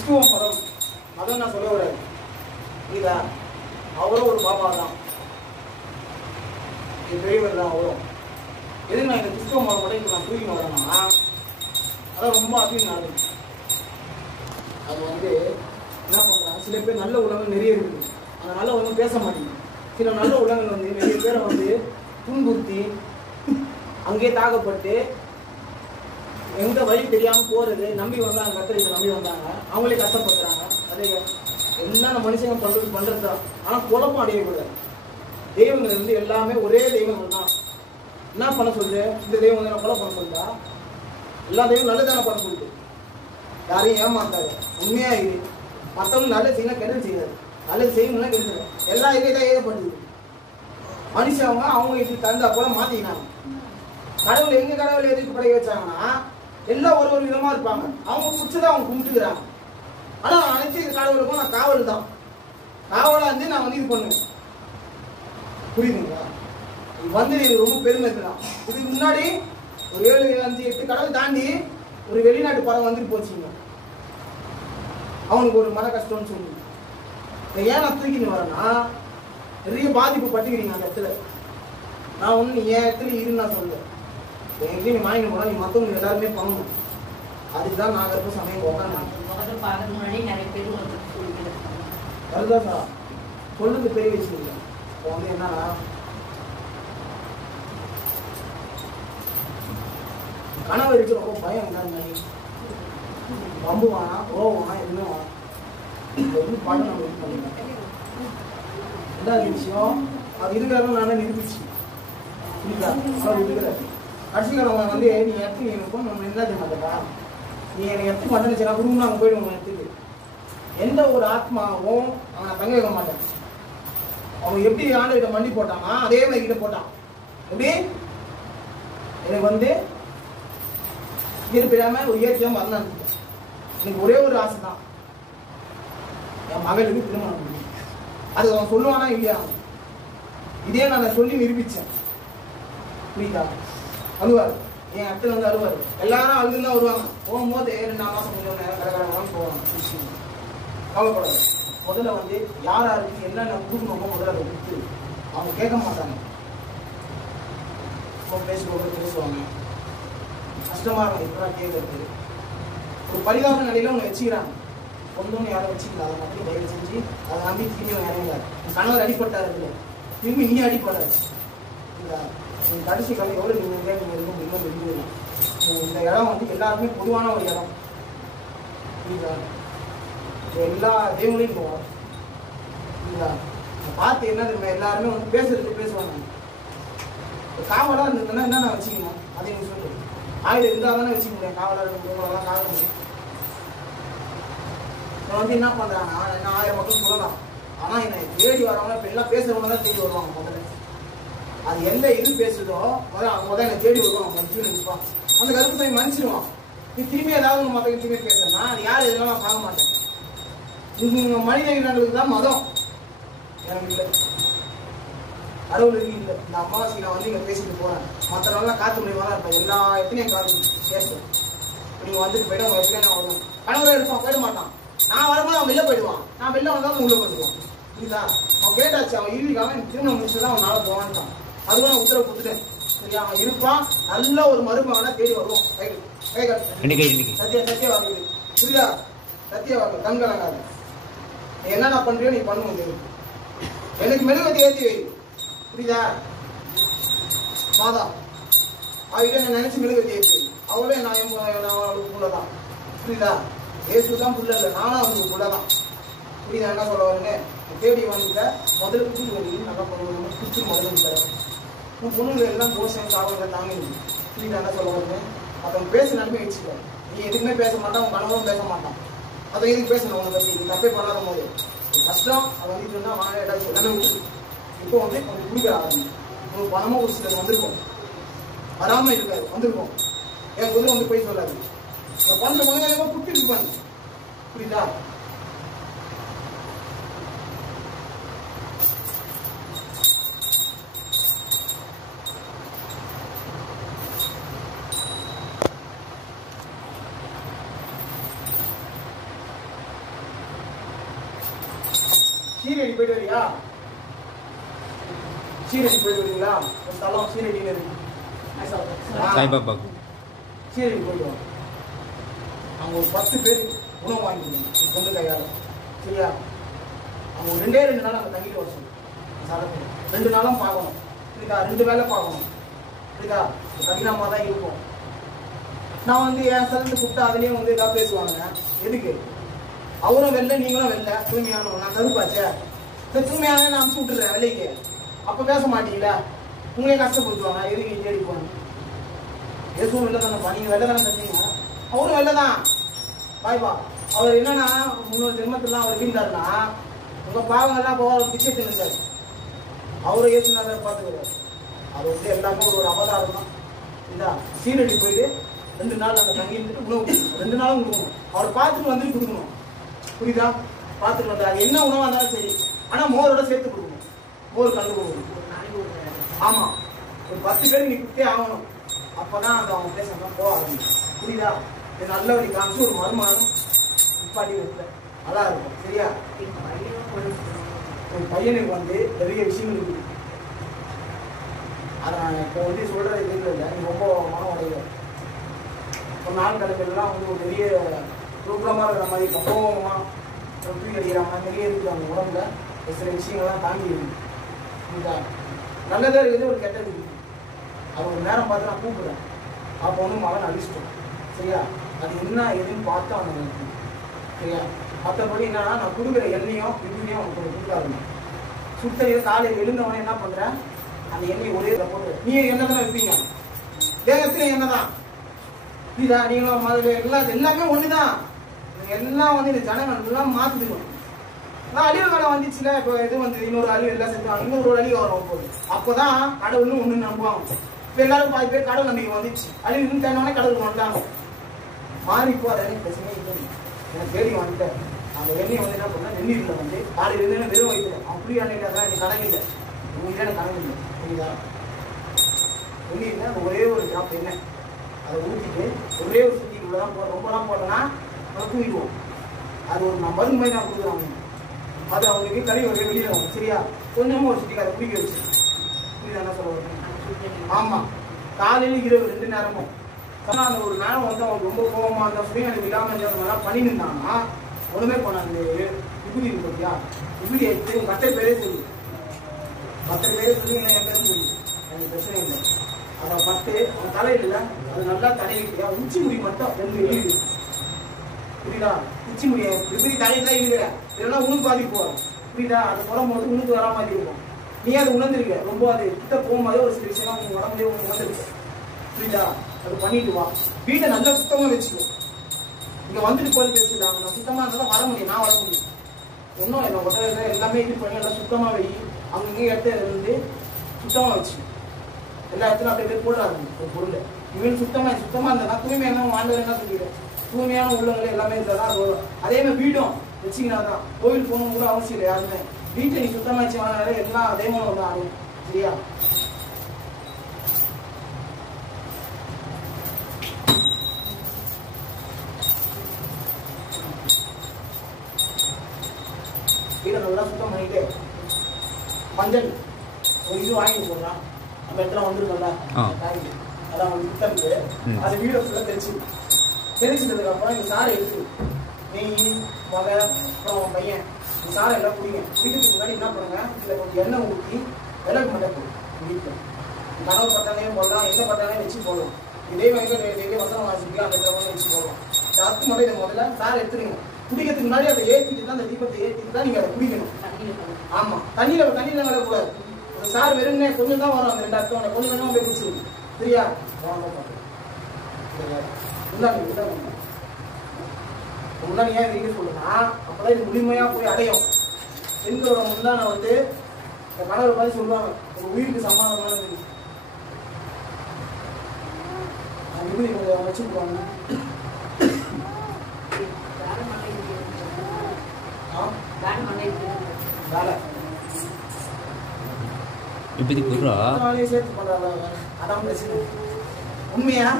கிறிஸ்துவ மதம் நான் சொல்ல விடாது. புரியுதா? அவரும் ஒரு பாபா தான், என் பெரியவர் தான் அவரும். எதுக்கு நான் இந்த கிறிஸ்துவ மதம் மட்டும் இங்கே நான் தூக்கின்னு வரேன்னா, அதான் ரொம்ப அதிகம் நாடு. அது என்ன பண்ணுறாங்க, சில பேர் நல்ல உள்ளவங்க நிறைய இருக்குது, அந்த நல்ல உள்ளவங்க பேச மாட்டேங்குது. சில நல்ல உள்ளவங்க நிறைய பேரை துன்புறுத்தி அங்கேயே தாக்கப்பட்டு எந்த வழி தெரியாமல் போறது, நம்பி வந்தாங்க, கத்திரிக்க நம்பி வந்தாங்க, அவங்களே கஷ்டப்படுறாங்க. அதே என்னென்ன மனுஷங்க பண்றது தான். ஆனால் குழப்பம் அடையக்கூடாது. தெய்வங்கள் எல்லாமே ஒரே தெய்வங்கள் தான். என்ன பண்ண சொல்லுது, இந்த தெய்வம் நான் கொலை பண்ண சொல்லுதா? எல்லா தெய்வம் நல்லதான பண்ண சொல்லுது. யாரையும் ஏமாத்தாரு, உண்மையா இது. மற்றவங்க நல்லது செய்யலாம், கெடுதல் செய்யாது. நல்லது செய்யணும்னா கெடுதல் எல்லா இதே தான் ஏற்படுது. மனுஷங்க அவங்க இது தந்தா போல மாத்திக்கினாங்க. கடவுள் எங்க கடவுள் எதிர்ப்பு படைய வச்சாங்கன்னா எல்லாம் ஒரு விதமா இருப்பாங்க. அவங்க பிடிச்சதான் அவங்க கும்பிட்டுக்கிறாங்க. ஆனா அனைத்து கடவுளுக்கும் நான் காவல் தான், காவலா இருந்து நான் இது பண்ணுவேன். புரியுதுங்களா? இது ரொம்ப பெருமை தான். இதுக்கு முன்னாடி ஒரு 7, 5, 8 கடவுள் தாண்டி ஒரு வெளிநாட்டு படம் வந்துட்டு போச்சுங்க. அவனுக்கு ஒரு மன கஷ்டம்னு சொல்லி ஏன் நான் தூக்கின்னு வரேன்னா, நிறைய பாதிப்பு பட்டுக்கிறீங்க அந்த இடத்துல. நான் ஒண்ணு நீ என் இடத்துல இருன்னு நான் சொல்லுவேன். எங்கேயும் நீ வாங்கிட்டு போனா நீ மற்றவங்க எல்லாருமே பண்ணணும். அதுக்குதான் நான் இருக்க சமயம் உட்காந்து அதுதான் சார் சொல்லுறது பெரிய விஷயம் இல்லை. இப்போ என்னன்னா, கணவருக்கு ரொம்ப பயம் உண்டாது. நம்புவானா ஓவானா எதுவுமே பாட்டு நம்ம இது பண்ணிக்கலாம். ரெண்டாவது விஷயம், அது இருக்கிறாங்க நான் நிரூபிச்சு அவர் இருக்கிறார். கடைசிக்காரவங்க நீ எடுத்து எனக்கும் நம்ம என்ன மாட்டா, நீ எனக்கு எடுத்து மாட்டேன்னு குடும்பம் நாங்கள் போயிடுவோம் எடுத்துக்கு. எந்த ஒரு ஆத்மாவும் அவனை தங்க வைக்க மாட்டான். அவன் எப்படி ஆண்டுகிட்ட மண்டி போட்டானா அதே மாதிரி கிட்ட போட்டான். எப்படி எனக்கு இருப்பிடாம ஒரு இயற்கையாக வரலாம். எனக்கு ஒரே ஒரு ஆசை தான், என் மகளுக்கு திருமணம் பண்ணி. அது அவன் சொல்லுவானா இல்லையா? இதே நான் சொல்லி நிரூபிச்சேன். புரியுதா? அழுவாரு, என் இடத்துல அழுவாரு. எல்லாரும் அழுதுதான் வருவாங்க. போகும்போது 2 மாசம் கடற்கரை போவாங்க. கவலைப்படாது. முதல்ல யார் யாருக்கு என்னென்ன கொடுக்கணுமோ முதல்ல அதை கொடுத்து அவங்க கேட்க மாட்டாங்க. பேசுவாங்க, கஷ்டமா இருக்கும். இப்பதான் கேட்கறது ஒரு பரிதாப நிலையில உன்னை வச்சுக்கிறாங்க. கொண்டோன்னு யாரும் வச்சுக்கல. அதை மட்டும் தயவு செஞ்சு அதை நம்பி திரும்பி இறங்காரு. கணவர் அடிப்பட்டாரு, இல்லை திரும்பி நீ அடிப்படாது. நீங்க கடைசி கலையோடு நீங்க இருக்கும். இந்த இடம் எல்லாருமே பொதுவான ஒரு இடம். எல்லா தெய்வங்களையும் போவோம். பார்த்து என்ன தெரியுமா, எல்லாருமே பேசுவாங்க. காவலா இருந்ததுன்னா என்னென்ன வச்சுக்கணும் அதை நீங்க சொல்லு. ஆயுதம் இருந்தா தானே வச்சுக்க முடியும். காவலா இருக்கலாம் காவல முடியும். என்ன பண்றாங்கன்னா, என்ன 1000 மக்கள் சொல்லலாம். ஆனா என்னை தேடி வரவங்க இப்ப எல்லாம் பேசுறவங்க தான் தேடி வருவாங்க. முதல்ல அது எந்த இது பேசுதோ முதல்ல என்னை தேடி வருவாங்க. நிற்பான். அந்த கருப்பு சாமி மன்னிச்சிடுவான். நீ திரும்பி ஏதாவது மற்ற திரும்பி பேசுறேன்னா அது யார் எதுனா நான் பார்க்க மாட்டேன். மனித இனங்களுக்கு தான் மதம், எனக்கு இல்லை. கடவுளுக்கு இல்லை. இந்த அமாவாசை நான் இங்க பேசிட்டு போறேன். மற்ற நாள்லாம் காத்து முடியுமா இருப்பேன். எல்லா இடத்துலையும் காத்து பேசுவேன். நீங்க போயிட்டு அவங்க இடத்துல நான் வருவேன். கணவரை இருப்பான், போயிட மாட்டான். நான் வரும்போது அவன் வெளில போயிடுவான். நான் வெளில வந்தாலும் உள்ள போயிடுவான். புரியுதா? அவன் கேட்டாச்சு, அவன் இருக்காம திருமணம் முடிச்சுதான் அவன் நாளை போவான்ட்டான். அதுவும் நான் உத்தரவு கொடுத்துட்டேன். சரியா? அவன் இருப்பான். நல்ல ஒரு மருமகனா தேடி வருவோம். சத்திய வாக்கு. புரியுதா? சத்திய வாக்கு. கண்கலங்காது. நீ என்னென்ன பண்றியோ நீ பண்ணுவோம். எனக்கு மெழுகுவத்தி ஏற்றி வை. புரியுதா? மாதா அவகிட்ட நான் நினைச்சு மெழுகுவத்தி ஏற்றி வை. அவளே நான் அவளுக்கு புள்ளதான். புரியுதா? ஏசுதான் புள்ள இல்லை, நானும் அவங்களுக்கு புள்ளதான். புரியுதா என்ன சொல்ல வருங்க? தேடி வந்துட்ட முதல்ல குடிச்சு வண்டி நல்லா பண்ணுவோம். குடிச்சு முதல்ல தரேன். பொண்ணுங்க எல்லாம் கோஷம் சாவங்க தாங்க. புரியுதா என்ன சொல்ல வருங்க? அவன் பேச நன்மை வச்சுக்க. நீ எதுவுமே பேச மாட்டான், உன் கணவரும் பேச மாட்டான். அதை எதுக்கு பேசணும்? உங்களை பத்தி நீ தப்பே பண்ணாத போது கஷ்டம். அவன் வந்துட்டு இருந்தா வாங்க ஏதாச்சும் என்னன்னு விட்டு இப்போ உங்களுக்கு குடிக்க ஆரம்பிக்கும். உங்களுக்கு பணமா ஒரு சிலர் வந்திருக்கும், வராம இருக்காது, வந்திருக்கும். என் குதிரை போய் சொல்லாது. பண்ற போது குட்டி இருப்பாங்க. புரியுதா? சீரடி போயிட்டு வரியா? சீரடி போயிட்டு வரீங்களா? ஒரு தலம் சீரடியில் இருக்கு சாய்பாபா. சீரடி போயிட்டு வாங்க. அவங்க ஒரு 10 பேர் உணவு வாங்கிக்கணும் பொண்ணு கையால். சரியா? அவங்க 2 நாள் அங்கே தங்கிட்டு வர சொல்லணும். சாதத்தில் 2 நாளும் பார்க்கணும். இருக்கா? 2 வேலை பார்க்கணும். இருக்கா? கடினமாக தான் இருக்கும். நான் வந்து என் சலந்து கூப்பிட்டு அதுலேயும் வந்து ஏதாவது பேசுவாங்க. எதுக்கு? அவரும் வெளில நீங்களும் வெளில தூய்மையானவங்க. நான் கருப்பாச்சே இந்த தூய்மையான நான் அனுப்பிச்சு விட்டுறேன் வெளிக்கு. அப்போ பேச மாட்டீங்களா? உங்களே கஷ்டப்படுத்துவாங்க. எதுக்கு நீ தேடி போகணும்? எதுவும் வெளில தானேப்பா. நீங்கள் வெளில தானே கட்டீங்க. அவரும் வெளில தான் பாய்பா. அவர் என்னன்னா முன்னொரு ஜென்மத்திலாம் அவர் வீண்டாருன்னா உங்கள் பாவங்கள்லாம் போக அவர் பிச்சை தின்னுட்டாரு. அவரை ஏற்றுனாதான் பார்த்துக்கிறார். அது வந்து எல்லாமே ஒரு அவதாரம் தான். இதா சீரடி போயிட்டு 2 நாள் அங்கே தங்கி இருந்துட்டு உணவு கொடுக்கணும். 2 நாளும் கொடுக்கணும். அவரை பார்த்துட்டு வந்துட்டு கொடுக்கணும். புரியுதா? பார்த்துட்டு வந்தா அது என்ன உணவாக இருந்தாலும் சரி. ஆனால் மோரோட சேர்த்து கொடுக்கணும். மோர் கலந்து கொடுக்கணும். ஆமாம், ஒரு 10 பேருக்கு நீ கொடுத்தே ஆகணும். அப்போதான் அந்த அவங்க பேசணும் போக ஆகணும். புரியுதா? இது நல்ல வழி காமிச்சு ஒரு மருமானம் நிப்பாட்டி வைப்பேன். நல்லா இருக்கும். சரியா? என் பையனுக்கு வந்து நிறைய விஷயங்கள் இருக்குது. அதை நான் இப்போ வந்து சொல்கிறது எதுவும் இல்லை. நீ ரொம்ப மனம் உடையல. ஒரு நாள் கணக்கெல்லாம் வந்து ஒரு பெரிய ப்ரோக்ராமாக இருக்கிற மாதிரி கோபமாக தூக்கி அடிக்கிற மாதிரி நிறைய இருக்குது. அவங்க உடம்புல சில விஷயங்கள்லாம் தாங்கி இருக்குது. புரியுதா? நல்லதாக இருக்குது, ஒரு கெட்டது இருக்குது. அது ஒரு நேரம் பார்த்து நான் கூப்பிடுறேன். அப்போ வந்து மகன் அழிச்சிட்டோம். சரியா? அது என்ன எதுன்னு பார்த்து அவனுக்கு இருக்குது. சரியா? மற்றபடி என்னன்னா நான் கொடுக்குற எண்ணெயும் இதுலையும் அவனுக்கு ஒரு கொடுக்காதுங்க. சுத்தறிய காலையில் எழுந்தவனே என்ன பண்ணுறேன், அந்த எண்ணெய் ஒரே இதில் போட்டு நீ எண்ணெய் தானே வைப்பீங்க. தேகத்துல எண்ணெய் தான். புரியுதா? நீங்களும் முதல்ல எல்லாமே ஒன்று தான். எல்லாம் வந்து இந்த ஜனங்கள் எல்லாம் மாற்றிக்கணும். நான் அழிவு காலம் வந்துச்சுல. இப்போ இது வந்து இன்னொரு அழிவு எல்லாம் செஞ்சாங்க. இன்னொரு அழிவு வரும் போது அப்போதான் கடவுள்னு ஒன்று நம்புவாங்க. இப்போ எல்லாரும் 10 பேர் கடவுள் நம்பிக்கை வந்துச்சு. அழிவுன்னு தேனோடனே கடவுள் வந்துட்டாங்க. மாறி போகிற பிரச்சனை இல்லை. எனக்கு தேடி வந்துட்டேன். அந்த எண்ணெயை வந்து என்ன பண்ணா வெந்நீரில் வந்து காலையில் இருந்து வெறும் வைக்கிறேன். அவன் புரிய அன்னைக்கு தான் எனக்கு கணக்கு இல்லை. உங்களுக்கு எனக்கு கணக்கு இல்லை. புரியுதா? வெந்நீரில் அந்த ஒரே ஒரு ட்ராப் எண்ணெய் அதை ஊற்றிட்டு ஒரே ஒரு சுற்றி இவ்வளோதான் போடுறோம். ரொம்பலாம் போட்டோன்னா நம்ம தூங்கிடுவோம். அது ஒரு நான் மருந்து மாதிரி நான் கொடுக்குறாங்க. அது அவங்களுக்கு கறி ஒரே வெளியில் ஆகும். சரியா? கொஞ்சமாக ஒரு சுற்றிக்கு அதை குடிக்க வச்சு. புரியுதா என்ன சொல்ல வரேன்? ஆமாம், காலையில் இரவு 2 நேரமும். ஆனால் அந்த ஒரு நேரம் வந்து அவங்க ரொம்ப கோபமாக அந்த சுயம் எனக்கு இல்லாமல் இருந்தாலும் பண்ணி நின்றாங்கன்னா ஒன்றுமே போனாங்க. விபூதி இருக்கு பார்த்தியா? விபூதி எடுத்து மற்ற பேரே சொல்லு. மற்ற பேரே சொல்லி என்ன என் பேரும் சொல்லு. எனக்கு பிரச்சனை இல்லை. அதை பட்டு அவன் தலையில் இல்லை. அது நல்லா தலையிட்டு உச்சி முடி மட்டும் 2 எழுது. புரியுதா? உச்சி முடிய விபூதி தலையில் தான் எழுதுற. இதெல்லாம் உனக்கு பாதிப்பு போகிறோம். புரியுதா? அது போடும்போது உனக்கு வரா மாதிரி இருக்கும். நீ அதை உணர்ந்துருக்க. ரொம்ப அது கிட்ட போகும்போதே ஒரு சில விஷயம் உங்க உடம்புலேயே உங்களுக்கு உணர்ந்துருக்கு. புரியுதா? அது பண்ணிட்டு வா. வீட்டை நல்லா சுத்தமாக வச்சுக்கோ. இங்கே வந்துட்டு போய் பேசிடலாம். நான் சுத்தமாக இருந்தால் வர முடியும். நான் வர முடியும். இன்னும் என்னை உடனே எல்லாமே இது பண்ணி எல்லாம் சுத்தமாக வை. அங்கங்கே இடத்துல இருந்து சுத்தமாக வச்சு எல்லா இடத்துலையும் அப்படியே போடுறாங்க ஒரு பொருள். இவன் சுத்தமாக இருந்தா தூய்மையான வாழ்ந்தது என்ன சொல்லிடுறேன். தூய்மையான உள்ளவங்களே எல்லாமே இருந்தால் தான் வரும். அதே மாதிரி வீடும் வச்சுக்கினா தான். கோவில் போகணும் கூட அவசியம் இல்லை. யாருமே வீட்டை நீ சுத்தமாக வச்சு வாங்கினாலே எல்லாம் அதே மாதிரி ஒன்று ஆகும். சரியா? வீடை நல்லா சுத்தம் பண்ணிட்டு மஞ்சள் ஒரு இது வாங்கி போடுறான். அந்த இடத்துல வந்துருக்கல அதான் அவங்க சுத்தம். அது வீடை ஃபுல்லாக தெரிச்சிட்டதுக்கு அப்புறம் இந்த சாரை எடுத்து நீ மகன் அப்புறம் பையன் இந்த சாரை எல்லாம் குடிங்க. குடிக்கிறதுக்கு முன்னாடி என்ன பண்ணுங்க, இதில் கொஞ்சம் எண்ணெய் ஊற்றி விளக்கு மட்டும் போடும். வீட்டில் கனவு பட்டாலையும் போடலாம், எந்த பட்டாலையும் வச்சு போடலாம். இதே மாதிரி வசனம் வாசிக்கலாம். அந்த இடத்துல வச்சு போடலாம். அத்து மட்டும் இதை முதல்ல சாரை எடுத்துருங்க. குடிக்கிறதுக்கு முன்னாடி அதை ஏற்றிட்டு தான், அந்த தீபத்தை ஏற்றிட்டு தான் நீங்கள் அதை குடிக்கணும். ஆமாம், தண்ணியில் விடக்கூடாது. அந்த சார் வெறும்னே கொஞ்சம் தான் வரும். அந்த 2 அர்த்தம் கொஞ்சம் கொஞ்சமாக போய் குடிச்சிருக்கு. சரியா? முன்னாடி ஏன் வைக்க சொல்லுன்னா அப்போதான் இது முழுமையாக போய் அடையும். பெண்களோட முந்தான வந்து இந்த கணவர் மாதிரி சொல்லுவாங்க, ஒரு உயிருக்கு சமாதானமான விபூதி கொஞ்சம் வச்சுருப்பாங்க. வேலை இப்படி குடுறா சேர்த்து பண்றாங்க. அதான் பிரச்சனை. உண்மையா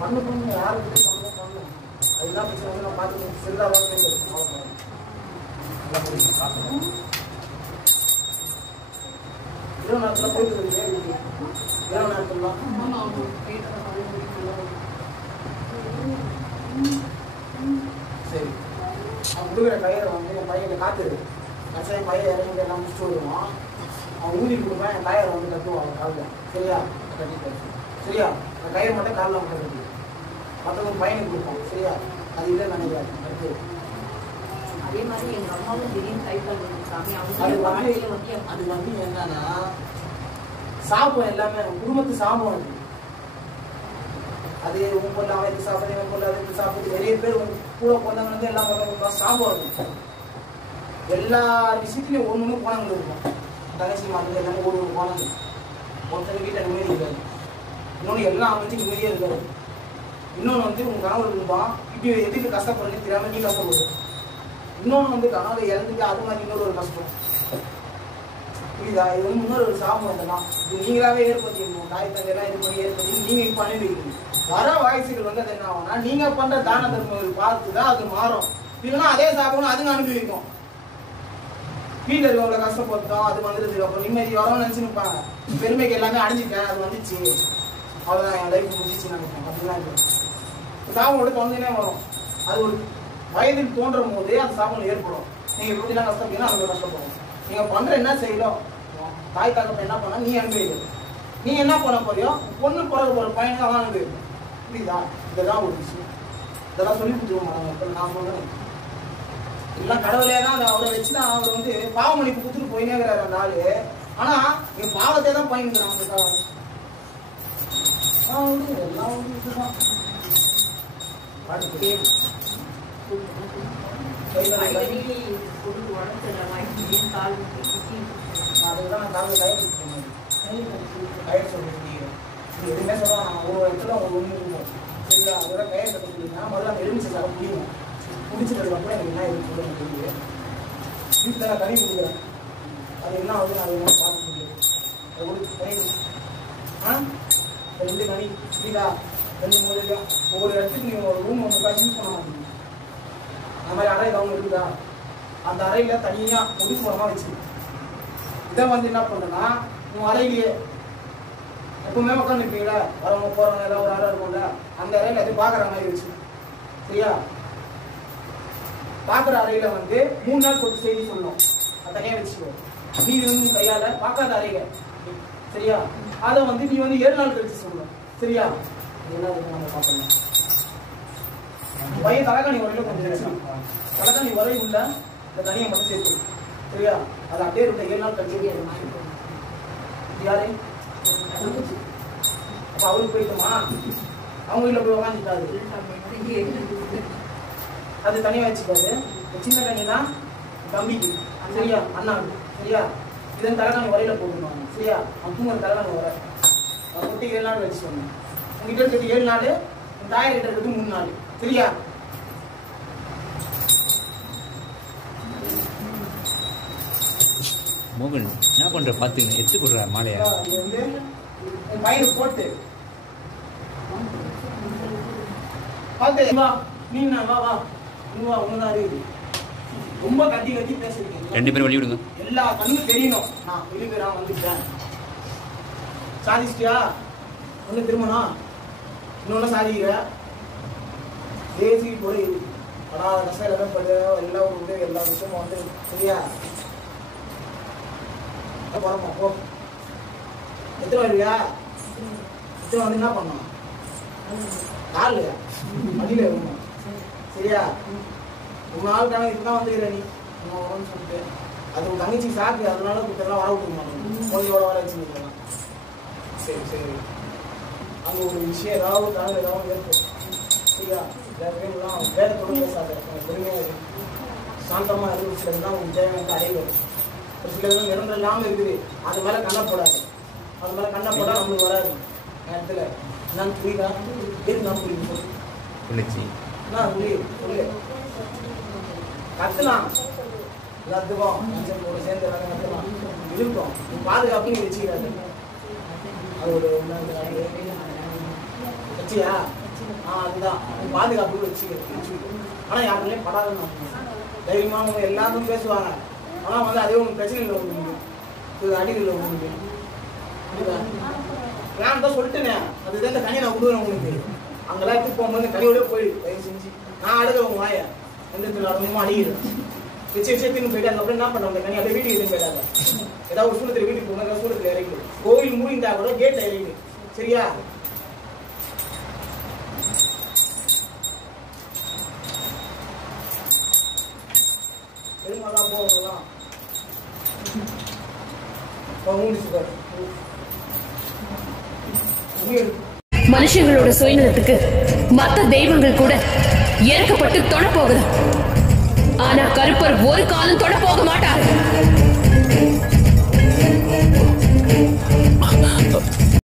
பண்ணு யாருக்கு பண்ணு அதுதான் பிரச்சனை வந்து நான் பார்த்து சிறிதாக அவ்வளோ நல்லா புரியுது பார்க்கணும். இரவு நேரத்தில் போயிட்டு இருக்கு. இரவு நேரத்துலாம் சரி அவன் கொடுக்குற கயிறை வந்து என் பையனை காத்துரு கடைசியாக என் பையன் இறங்கி எல்லாம் முடிச்சுட்டு வருவான். அவன் ஊதி கொடுப்பேன் என் கயிறை வந்து கட்டுவான் அவன் காலில். சரியா கட்டிட்டு சரியா அந்த கயிறு மட்டும் காலில் மட்டும் கட்டி மற்றவங்க பையனுக்கு கொடுப்போம். சரியா அது இல்லை நினைக்காது அடுத்து அதே மாதிரி எங்க அம்மாவும் திடீர்னு கைப்பால் சாமி அது வந்து என்னன்னா சாப்பிடும் எல்லாமே குடும்பத்து சாபம் அது. அது உன் பொண்ணு அவன் இது சாப்பிடு இவன் பொண்ணு அது சாப்பிட்டு நிறைய பேர் கூட பொண்ணவங்க வந்து எல்லாம் சாபம் இருக்கும். எல்லா விஷயத்துலையும் ஒன்று ஒன்று கோணங்கள் இருக்கும். தங்கச்சி மாட்டுக்கு எல்லாமே ஒரு ஒரு கோணங்கள். ஒருத்தர் வீட்டில் நிம்மதி இருக்காது. இன்னொன்று எல்லாம் அமைச்சு நிம்மதியே இருக்காது. இன்னொன்று வந்து உங்க கணவர் இருப்பான் இப்படி எதுக்கு கஷ்டப்படுறது தெரியாம நீ கஷ்டப்படுது. இன்னொன்று வந்து கணவர் இறந்துட்டு அது மாதிரி இன்னொரு ஒரு கஷ்டம். புரியுதா? இது வந்து முன்னொரு ஒரு சாபம் வந்தலாம். இது நீங்களாவே ஏற்படுத்திக்கணும். தாய் தந்தையெல்லாம் இது பண்ணி ஏற்படுத்தி நீங்க இப்போ பண்ணிருக்கீங்க. வர வாய்ஸுகள் வந்து அது என்ன ஆகும்னா நீங்க பண்ற தான தர்மங்கள் பார்த்துதான் அது மாறும். இல்லைன்னா அதே சாப்பிடணும் அதுங்க அனுபவிக்கும். வீட்டில் இருக்கவங்களை கஷ்டப்படுத்தோம் அது வந்துருக்கு. அப்புறம் நிம்மதி வரோம்னு நினைச்சு நிற்பாங்க. பெருமைக்கு எல்லாமே அடைஞ்சிட்டேன் அது வந்துச்சு அவ்வளோதான் என் லைஃப் முடிச்சு நினைப்பேன். அப்படிலாம் இருக்கு. சாபோட தொந்தனே வரும். அது ஒரு வயதில் தோன்றும் போது அந்த சாபம் ஏற்படும். நீங்க இப்படிலாம் கஷ்டப்பட்டீங்கன்னா அவங்க கஷ்டப்படும். நீங்க பண்ற என்ன செய்யலாம் தாய் தகப்ப என்ன பண்ணா நீ அனுபவிக்க. நீ என்ன பண்ண போறியோ பொண்ணு பிறகு போற பையனுக்கு அவன் அனுபவிக்கும். புரியுதா? இதெல்லாம் ஒரு விஷயம். இதெல்லாம் சொல்லி கொடுத்துருவோம். இப்போ நான் சொல்றேன் எல்லாம் கடவுளே தான் அவரை வச்சுதான் அவர் வந்து பாவ மன்னிப்பு கொடுத்துட்டு போயினேங்கிறார் அந்த ஆளு. ஆனா என் பாவத்தை தான் பயன்படுறான் அவங்களுக்காக. எல்லாம் வந்து இதுதான் அதுதான் நான் காலையில் டயட் சொன்னேன். டயட் சொல்லிட்டு எதுவுமே சொல்லுவாங்க ஒரு இடத்துல அவங்க ஒன்று இருக்கும். சரியா அதோட டயட் கட்ட சொல்லிங்கன்னா முதல்ல அந்த எலுமிச்சை சாப்பிட முடியும். குடிச்சிட்டதுக்கப்புறம் எனக்கு என்ன எதுவும் சொல்ல முடியுது. வீட்டில் நான் தனி கொடுக்குறேன். அது என்ன ஆகுது அது என்ன பார்க்க முடியும். அது கொடுத்து தனி ரெண்டு கனி புரியுதா? ரெண்டு மூலையும் ஒவ்வொரு இடத்துக்கு நீங்கள் ஒரு ரூம் ஒன்று யூஸ் பண்ண மாட்டீங்க. அந்த மாதிரி அறை அவங்க இருக்குதா அந்த அறையில் தனியாக ஒதுக்குறமாக வச்சு இதை வந்து என்ன பண்ணுறேன்னா உங்கள் அறையிலேயே எப்பவுமே உட்காந்துருப்பீங்களா வரவங்க போகிறவங்க எல்லாம் ஒரு அறை இருக்கும்ல அந்த அறையில் அது பார்க்குற மாதிரி வச்சு சரியா பார்க்குற அறையில் வந்து 3 நாள் பொறுத்து செய்தி சொல்லணும். அதை தனியாக வச்சுக்கோ. நீ வந்து கையால் பார்க்காத அறையில சரியா அதை வந்து நீ வந்து 7 நாள் கழிச்சு சொல்லணும். சரியா என்ன நம்ம பார்க்கலாம். பையன் தலைகாணி வரையில கொஞ்சம் தலைகாணி வரை உள்ள இந்த தனியை மட்டும் சேர்த்து சரியா அது அப்படியே இருந்த 7 நாள் கழிச்சு யாரு அப்ப அவருக்கு போயிட்டுமா அவங்க வீட்டில் போய் உட்காந்துட்டாரு. அது தனியாக வச்சுக்காது. சின்ன கண்ணி தான் தம்பிக்கு சரியா அண்ணாவுக்கு சரியா இதன் தலைகாணி வரையில போட்டுருவாங்க. சரியா அவன் தூங்குற தலைகாணி வர அவன் கொட்டி 7 நாள் வச்சு சொன்னேன். உங்ககிட்ட இருக்கிறது 7 நாள் தாயர் கிட்ட இருக்கிறது 3 நாள். சரியா மோகன் என்ன பண்ற பாத்துங்க எடுத்து கொடுறா மாலையா இது வந்து என் பையனுக்கு போட்டு பார்த்து வா நீ வா வா நீ வா ஒண்ணுதான் இருக்குது. ரொம்ப கத்தி கத்தி பேசிருக்கீங்க. 2 பேரும் வெளிய விடுங்க. எல்லா கண்ணும் தெரியணும். நான் விழுகிறான் வந்துட்டேன் சாதிச்சிட்டியா ஒண்ணு திருமணம் இன்னொன்னு சாதிக்கிற தேசிக்கு போய் படாத கஷ்டம் எல்லாமே படு எல்லாம் வந்து எல்லா விஷயமும் வந்து சரியா போறோமா போ எத்தனை வருவியா எத்தனை வந்து என்ன பண்ணோம் காலையா மதியில வருமா சரியா ரொம்ப நாள் கணக்கு இதுதான் வந்துக்கிற நீ வரும்னு சொல்லிட்டு அது உங்க தங்கச்சி சாக்கு அதனால இதெல்லாம் வர விட்டுருமா மொழியோட வர வச்சுருக்கலாம். சரி சரி அங்கே ஒரு விஷயம் ஏதாவது கணக்கு ஏதாவது ஏற்படும் சரியா எல்லாருக்கும் வேதத்தோடு பேசாத பொறுமையாக சாந்தமாக இருந்து சிலதுதான் உங்களுக்கு தேவையான அடைவு ஒரு சிலது நிரந்தரம் இல்லாமல் இருக்குது. அது மேலே கண்ணை போடாது. அது மேலே கண்ணை போட்டால் நம்மளுக்கு வராது நேரத்தில் என்னன்னு புரியுதா எது நான் புரியுது புரிச்சு என்ன புரியுது சொல்லு கத்துலாம் எல்லாத்துக்கும் கூட சேர்ந்து எல்லாரும் கத்துலாம் இருக்கும் பாதுகாப்பு நீ வச்சுக்கிறாரு அது ஒரு வச்சியா அதுதான் நீ பாதுகாப்பு வச்சுக்க. ஆனா யாருமே படாதுன்னு நான் சொன்னேன். தைரியமா அவங்க எல்லாரும் பேசுவாங்க. ஆனா வந்து அதே உங்களுக்கு பிரச்சனைகள் வந்து அடிகளில் உங்களுக்கு நான் தான் சொல்லிட்டேனே. அதுதான் இந்த கனியை நான் விடுவேன் உங்களுக்கு. அங்கெல்லாம் எடுத்து போகும்போது கனியோட போயிடு தயவு செஞ்சு. நான் அழுக உங்க வாய எந்த அடங்கமா அடிக்கிறேன் விஷயத்தின்னு போயிட்டு அதுக்கப்புறம் என்ன பண்ணுவாங்க கனி அப்படியே வீட்டுக்கு எதுவும் போயிட்டாங்க. ஏதாவது ஒரு சூழத்தில் வீட்டுக்கு போங்க, ஏதாவது சூழத்தில் இறங்கிடு. கோவில் மூடிந்தா கூட கேட்ல இறங்கிடு. சரியா? பெருமாதான் போகலாம் மனுஷங்களோட சுயநலத்துக்கு மத்த தெய்வங்கள் கூட இறக்கப்பட்டு தொட போகுது. ஆனா கருப்பர் ஒரு காலம் தொட போக மாட்டார்.